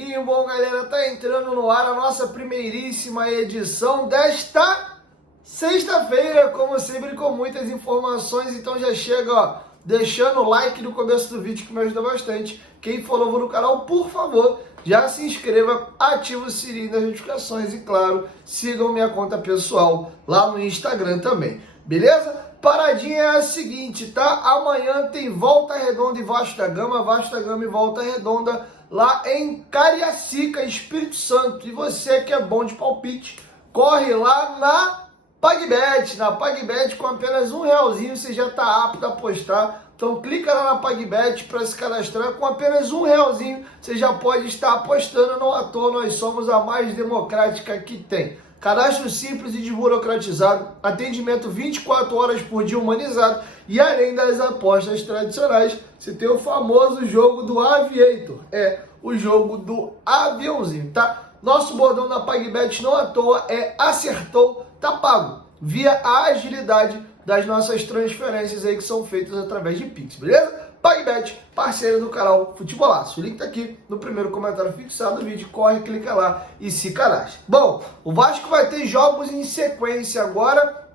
Amiguinho, bom galera, tá entrando no ar a nossa primeiríssima edição desta sexta-feira, como sempre com muitas informações, então já chega, ó, deixando o like no começo do vídeo que me ajuda bastante. Quem for novo no canal, por favor, já se inscreva, ativa o sininho das notificações e claro, sigam minha conta pessoal lá no Instagram também, beleza? Paradinha é a seguinte, tá? Amanhã tem Volta Redonda e Vasco da Gama e Volta Redonda lá em Cariacica, Espírito Santo. E você que é bom de palpite, corre lá na PagBet. Na PagBet, com apenas R$1 você já tá apto a apostar. Então clica lá na PagBet para se cadastrar. Com apenas R$1 você já pode estar apostando. Não à toa, nós somos a mais democrática que tem. Cadastro simples e desburocratizado, atendimento 24 horas por dia humanizado e além das apostas tradicionais, você tem o famoso jogo do Aviator, o jogo do aviãozinho, tá? Nosso bordão da PagBet não à toa é acertou, tá pago, via a agilidade das nossas transferências aí que são feitas através de Pix, beleza? PagBet, parceiro do canal Futebolaço. O link tá aqui no primeiro comentário fixado do vídeo. Corre, clica lá e se cadastre. Bom, o Vasco vai ter jogos em sequência agora.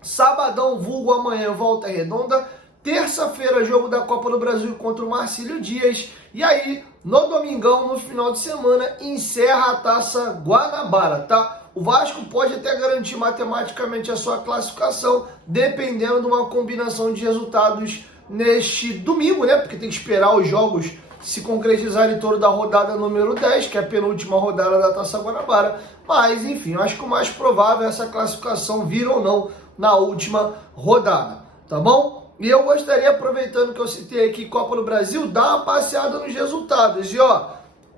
Sabadão, vulgo amanhã, Volta Redonda. Terça-feira, jogo da Copa do Brasil contra o Marcílio Dias. E aí, no domingão, no final de semana, encerra a Taça Guanabara, tá? O Vasco pode até garantir matematicamente a sua classificação, dependendo de uma combinação de resultados neste domingo, né? Porque tem que esperar os jogos se concretizarem em torno da rodada número 10, que é a penúltima rodada da Taça Guanabara. Mas, enfim, eu acho que o mais provável é essa classificação vir ou não na última rodada, tá bom? E eu gostaria, aproveitando que eu citei aqui Copa do Brasil, dar uma passeada nos resultados. E, ó,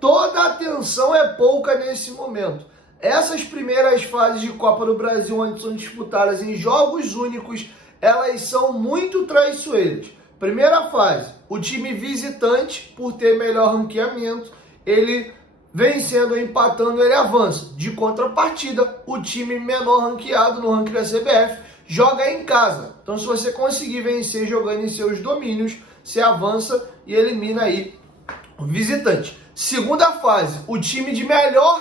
toda a atenção é pouca nesse momento. Essas primeiras fases de Copa do Brasil, onde são disputadas em jogos únicos, elas são muito traiçoeiras. Primeira fase, o time visitante, por ter melhor ranqueamento, ele vencendo ou empatando, ele avança. De contrapartida, o time menor ranqueado no ranking da CBF joga em casa. Então, se você conseguir vencer jogando em seus domínios, você avança e elimina aí o visitante. Segunda fase, o time de melhor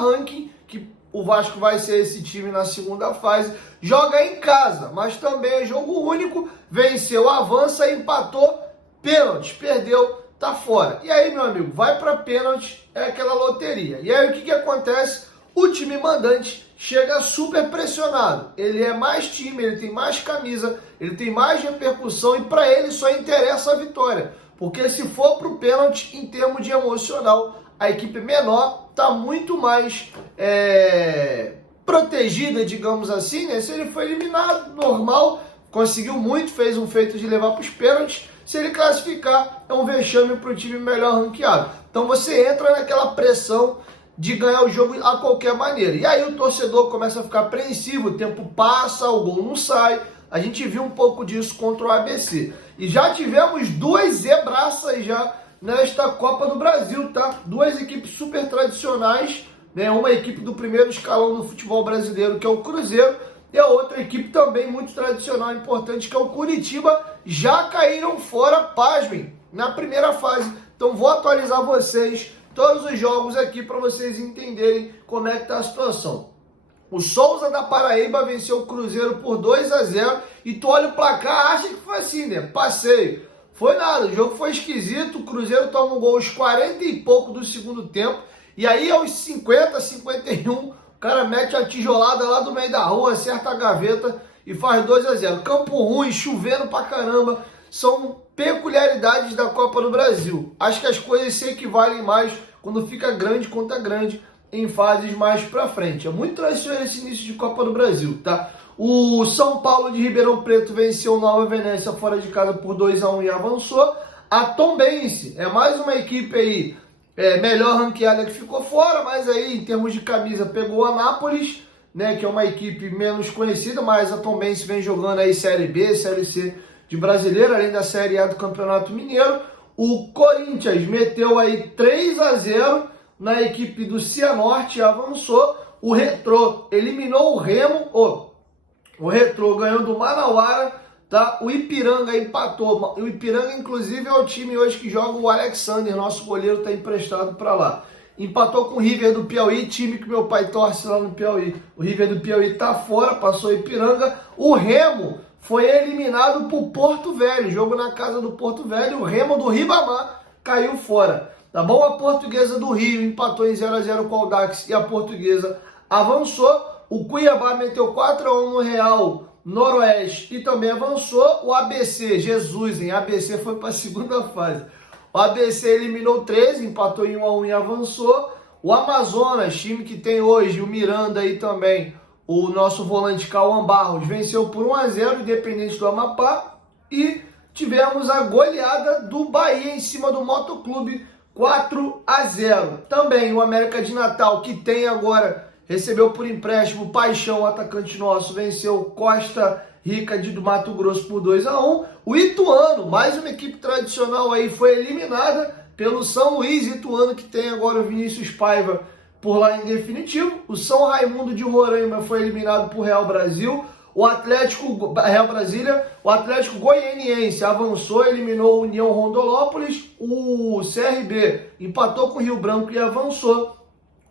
ranking, que o Vasco vai ser esse time na segunda fase, joga em casa, mas também é jogo único, venceu, avança, empatou, pênalti, perdeu, tá fora. E aí, meu amigo, vai para pênalti, é aquela loteria. E aí o que acontece? O time mandante chega super pressionado. Ele é mais time, ele tem mais camisa, ele tem mais repercussão e para ele só interessa a vitória. Porque se for pro pênalti, em termos de emocional, a equipe menor tá muito mais protegida, digamos assim, né? Se ele foi eliminado, normal, conseguiu muito, fez um feito de levar para os pênaltis. Se ele classificar, é um vexame para o time melhor ranqueado. Então você entra naquela pressão de ganhar o jogo a qualquer maneira. E aí o torcedor começa a ficar apreensivo, o tempo passa, o gol não sai. A gente viu um pouco disso contra o ABC. E já tivemos duas zebraças já nesta Copa do Brasil, tá? Duas equipes super tradicionais, né? Uma equipe do primeiro escalão do futebol brasileiro, que é o Cruzeiro, e a outra equipe também muito tradicional e importante, que é o Curitiba, já caíram fora, pasmem, na primeira fase. Então vou atualizar vocês, todos os jogos aqui, para vocês entenderem como é que tá a situação. O Souza da Paraíba venceu o Cruzeiro por 2-0 e tu olha o placar, acha que foi assim, né? Passeio. Foi nada, o jogo foi esquisito, o Cruzeiro toma um gol aos 40 e pouco do segundo tempo e aí aos 50, 51, o cara mete a tijolada lá do meio da rua, acerta a gaveta e faz 2-0. Campo ruim, chovendo pra caramba, são peculiaridades da Copa do Brasil. Acho que as coisas se equivalem mais quando fica grande contra grande, em fases mais pra frente. É muito tradicional esse início de Copa do Brasil, tá? O São Paulo de Ribeirão Preto venceu o Nova Venécia fora de casa por 2-1 e avançou. A Tombense é mais uma equipe aí melhor ranqueada que ficou fora, mas aí em termos de camisa pegou a Nápoles, né, que é uma equipe menos conhecida, mas a Tombense vem jogando aí Série B, Série C de Brasileiro, além da Série A do Campeonato Mineiro. O Corinthians meteu aí 3-0 na equipe do Cianorte, avançou. O Retrô eliminou o Remo, o Retrô ganhou do Manauara tá? O Ipiranga empatou. O Ipiranga, inclusive, é o time hoje que joga o Alexander, nosso goleiro, está emprestado para lá. Empatou com o River do Piauí, time que meu pai torce lá no Piauí. O River do Piauí tá fora, passou o Ipiranga. O Remo foi eliminado por Porto Velho, jogo na casa do Porto Velho. O Remo do Ribamar caiu fora. Tá bom? A Portuguesa do Rio empatou em 0x0 com o Audax e a Portuguesa avançou. O Cuiabá meteu 4x1 no Real Noroeste e também avançou. O ABC, Jesus, hein? ABC foi para a segunda fase. O ABC eliminou 13, empatou em 1x1 e avançou. O Amazonas, time que tem hoje o Miranda e também o nosso volante Cauã Barros, venceu por 1x0, independente do Amapá. E tivemos a goleada do Bahia em cima do Motoclube, 4x0. Também o América de Natal, que tem agora, recebeu por empréstimo o Paixão, atacante nosso, venceu Costa Rica do Mato Grosso por 2x1. O Ituano, mais uma equipe tradicional aí, foi eliminada pelo São Luís. Ituano, que tem agora o Vinícius Paiva por lá em definitivo. O São Raimundo de Roraima foi eliminado por Real Brasil. O Atlético Real Brasília, o Atlético Goianiense avançou, eliminou o União Rondonópolis. O CRB empatou com o Rio Branco e avançou.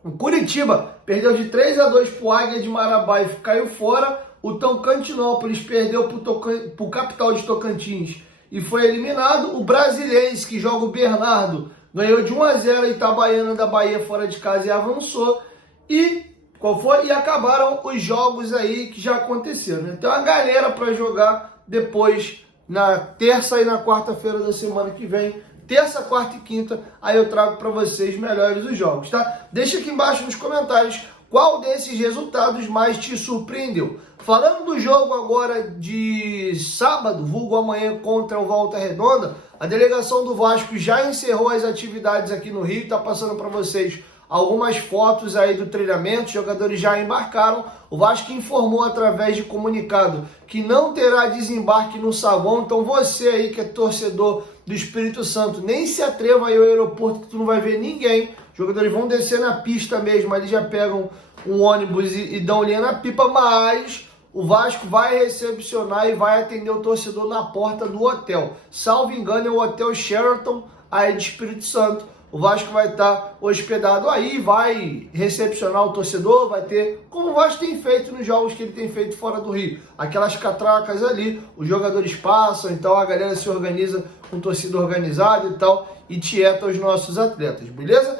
O Curitiba perdeu de 3x2 para o Águia de Marabá e caiu fora. O Tocantinópolis perdeu para o Capital de Tocantins e foi eliminado. O Brasiliense, que joga o Bernardo, ganhou de 1x0 a Itabaiana da Bahia fora de casa e avançou. E qual foi? E acabaram os jogos aí que já aconteceram, né? Tem uma galera para jogar depois, na terça e na quarta-feira da semana que vem. Terça, quarta e quinta, aí eu trago para vocês melhores os jogos, tá? Deixa aqui embaixo nos comentários qual desses resultados mais te surpreendeu. Falando do jogo agora de sábado, vulgo amanhã, contra o Volta Redonda, a delegação do Vasco já encerrou as atividades aqui no Rio, tá passando para vocês algumas fotos aí do treinamento, os jogadores já embarcaram. O Vasco informou através de comunicado que não terá desembarque no saguão, então você aí que é torcedor do Espírito Santo, nem se atreva aí ao aeroporto que tu não vai ver ninguém. Os jogadores vão descer na pista mesmo, eles já pegam um ônibus e dão linha na pipa, mas o Vasco vai recepcionar e vai atender o torcedor na porta do hotel. Salvo engano, é o Hotel Sheraton aí de Espírito Santo. O Vasco vai estar hospedado aí, vai recepcionar o torcedor, vai ter, como o Vasco tem feito nos jogos que ele tem feito fora do Rio, aquelas catracas ali, os jogadores passam, então a galera se organiza com torcida organizada e tal, e tieta os nossos atletas, beleza?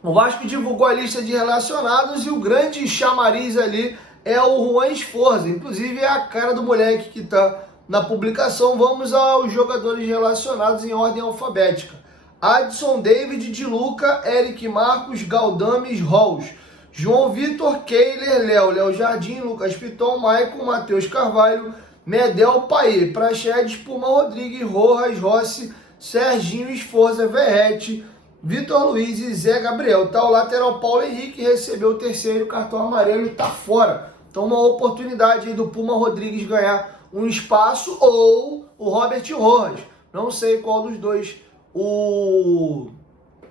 O Vasco divulgou a lista de relacionados e o grande chamariz ali é o Juan Esforza, inclusive é a cara do moleque que está na publicação. Vamos aos jogadores relacionados em ordem alfabética. Adson, David, Di Luca, Eric Marcos, Galdames, Rolls, João Vitor, Keiler, Léo Jardim, Lucas Piton, Maicon, Matheus Carvalho, Medel, Paê, Praxedes, Puma Rodrigues, Rojas, Rossi, Serginho, Esforza, Verrete, Vitor Luiz e Zé Gabriel. Tá, o lateral Paulo Henrique recebeu o terceiro cartão amarelo e tá fora. Então uma oportunidade aí do Puma Rodrigues ganhar um espaço, ou o Robert Rojas. Não sei qual dos dois o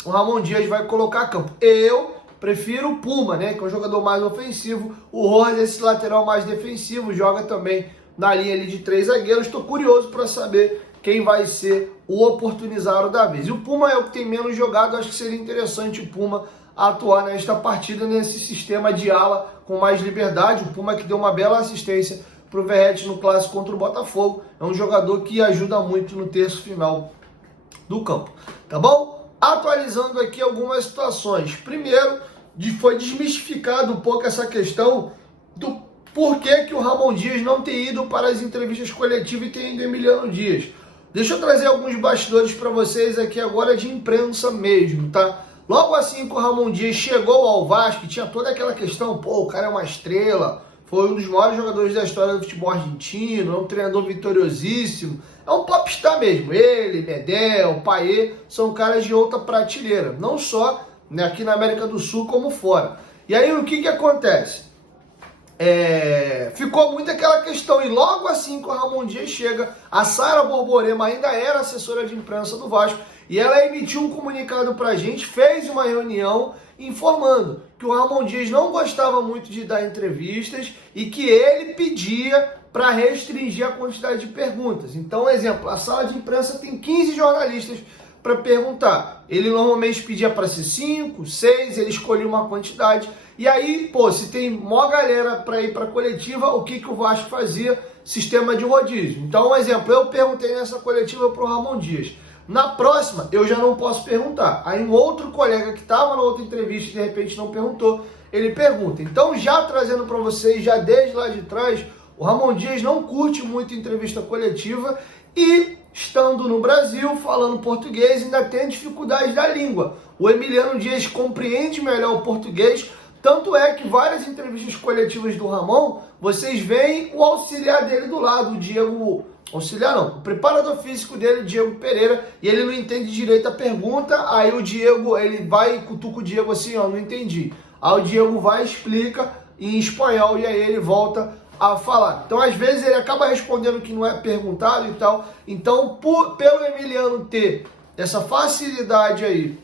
Ramon Dias vai colocar a campo. Eu prefiro o Puma, né, que é um jogador mais ofensivo. O Rojas, esse lateral mais defensivo, joga também na linha ali de 3 zagueiros. Estou curioso para saber quem vai ser o oportunizado da vez. E o Puma é o que tem menos jogado. Acho que seria interessante o Puma atuar nesta partida, nesse sistema de ala com mais liberdade. O Puma que deu uma bela assistência para o Verrete no clássico contra o Botafogo. É um jogador que ajuda muito no terço final do campo, tá bom? Atualizando aqui algumas situações. Primeiro, foi desmistificado um pouco essa questão do porquê que o Ramon Dias não tem ido para as entrevistas coletivas e tem ido Emiliano Dias. Deixa eu trazer alguns bastidores para vocês aqui agora de imprensa mesmo, tá? Logo assim que o Ramon Dias chegou ao Vasco, tinha toda aquela questão, pô, o cara é uma estrela, foi um dos maiores jogadores da história do futebol argentino, é um treinador vitoriosíssimo, é um popstar mesmo. Ele, Medel, Paê, são caras de outra prateleira, não só, né, aqui na América do Sul como fora. E aí o que acontece? Ficou muito aquela questão, e logo assim que o Ramon Dias chega, a Sara Borborema ainda era assessora de imprensa do Vasco, e ela emitiu um comunicado pra gente, fez uma reunião informando que o Ramon Dias não gostava muito de dar entrevistas e que ele pedia para restringir a quantidade de perguntas. Então, exemplo, a sala de imprensa tem 15 jornalistas para perguntar. Ele normalmente pedia para ser 5, 6, ele escolhia uma quantidade. E aí, se tem maior galera para ir para a coletiva, o que o Vasco fazia? Sistema de rodízio. Então, um exemplo, eu perguntei nessa coletiva para o Ramon Dias. Na próxima, eu já não posso perguntar. Aí um outro colega que estava na outra entrevista e de repente não perguntou, ele pergunta. Então, já trazendo para vocês, já desde lá de trás, o Ramon Dias não curte muito entrevista coletiva e, estando no Brasil, falando português, ainda tem dificuldade da língua. O Emiliano Dias compreende melhor o português, tanto é que várias entrevistas coletivas do Ramon, vocês veem o auxiliar dele do lado, o Diego... Auxiliar não, o preparador físico dele, Diego Pereira, e ele não entende direito a pergunta, aí o Diego, ele vai e cutuca o Diego assim, não entendi. Aí o Diego vai e explica em espanhol e aí ele volta a falar. Então, às vezes, ele acaba respondendo o que não é perguntado e tal. Então, pelo Emiliano ter essa facilidade aí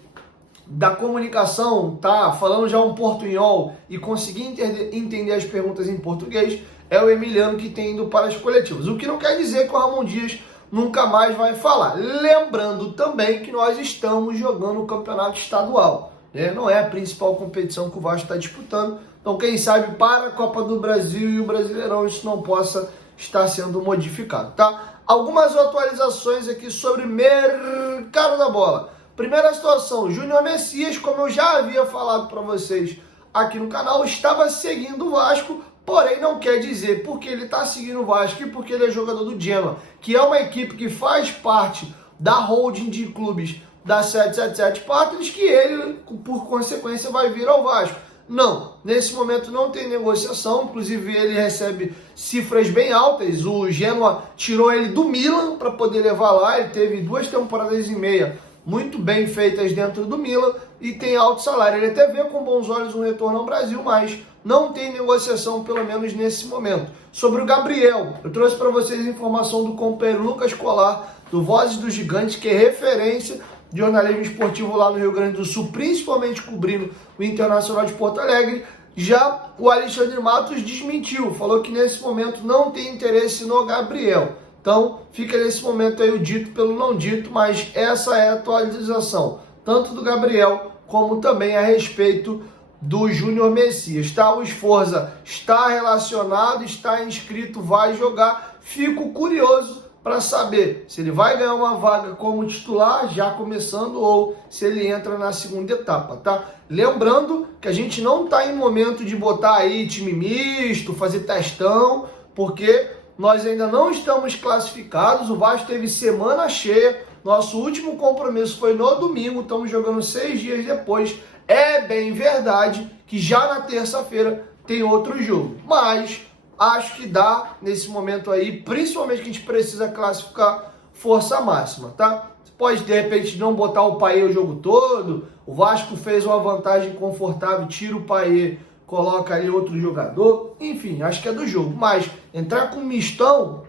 da comunicação, tá falando já um portunhol e conseguir entender as perguntas em português, é o Emiliano que tem ido para as coletivas. O que não quer dizer que o Ramon Dias nunca mais vai falar. Lembrando também que nós estamos jogando o campeonato estadual, né? Não é a principal competição que o Vasco está disputando. Então, quem sabe para a Copa do Brasil e o Brasileirão isso não possa estar sendo modificado, tá? Algumas atualizações aqui sobre mercado da bola. Primeira situação, Júnior Messias, como eu já havia falado para vocês aqui no canal, estava seguindo o Vasco, porém não quer dizer porque ele está seguindo o Vasco e porque ele é jogador do Genoa, que é uma equipe que faz parte da holding de clubes da 777 Partners, que ele, por consequência, vai vir ao Vasco. Não, nesse momento não tem negociação, inclusive ele recebe cifras bem altas, o Genoa tirou ele do Milan para poder levar lá, ele teve 2 temporadas e meia muito bem feitas dentro do Milan e tem alto salário. Ele até vê com bons olhos um retorno ao Brasil, mas não tem negociação, pelo menos nesse momento. Sobre o Gabriel, eu trouxe para vocês a informação do companheiro Lucas Colar, do Vozes do Gigante, que é referência de jornalismo esportivo lá no Rio Grande do Sul, principalmente cobrindo o Internacional de Porto Alegre. Já o Alexandre Matos desmentiu, falou que nesse momento não tem interesse no Gabriel. Então, fica nesse momento aí o dito pelo não dito, mas essa é a atualização, tanto do Gabriel, como também a respeito do Júnior Messias, tá? O Sforza está relacionado, está inscrito, vai jogar. Fico curioso para saber se ele vai ganhar uma vaga como titular, já começando, ou se ele entra na segunda etapa, tá? Lembrando que a gente não está em momento de botar aí time misto, fazer testão, porque nós ainda não estamos classificados, o Vasco teve semana cheia, nosso último compromisso foi no domingo, estamos jogando 6 dias depois. É bem verdade que já na terça-feira tem outro jogo, mas acho que dá nesse momento aí, principalmente que a gente precisa classificar, força máxima, tá? Você pode de repente não botar o Payet o jogo todo, o Vasco fez uma vantagem confortável, tira o Payet, coloca ali outro jogador, enfim, acho que é do jogo, mas entrar com mistão,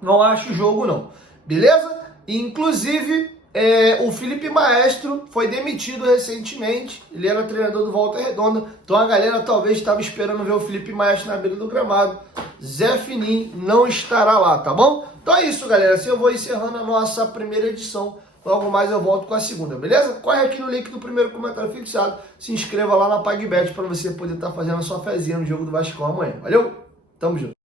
não acho jogo não, beleza? Inclusive, o Felipe Maestro foi demitido recentemente, ele era treinador do Volta Redonda, então a galera talvez estava esperando ver o Felipe Maestro na beira do gramado. Zé Finim não estará lá, tá bom? Então é isso, galera, assim eu vou encerrando a nossa primeira edição. Logo mais eu volto com a segunda, beleza? Corre aqui no link do primeiro comentário fixado, se inscreva lá na PagBet para você poder estar fazendo a sua fezinha no jogo do Vascão amanhã. Valeu? Tamo junto.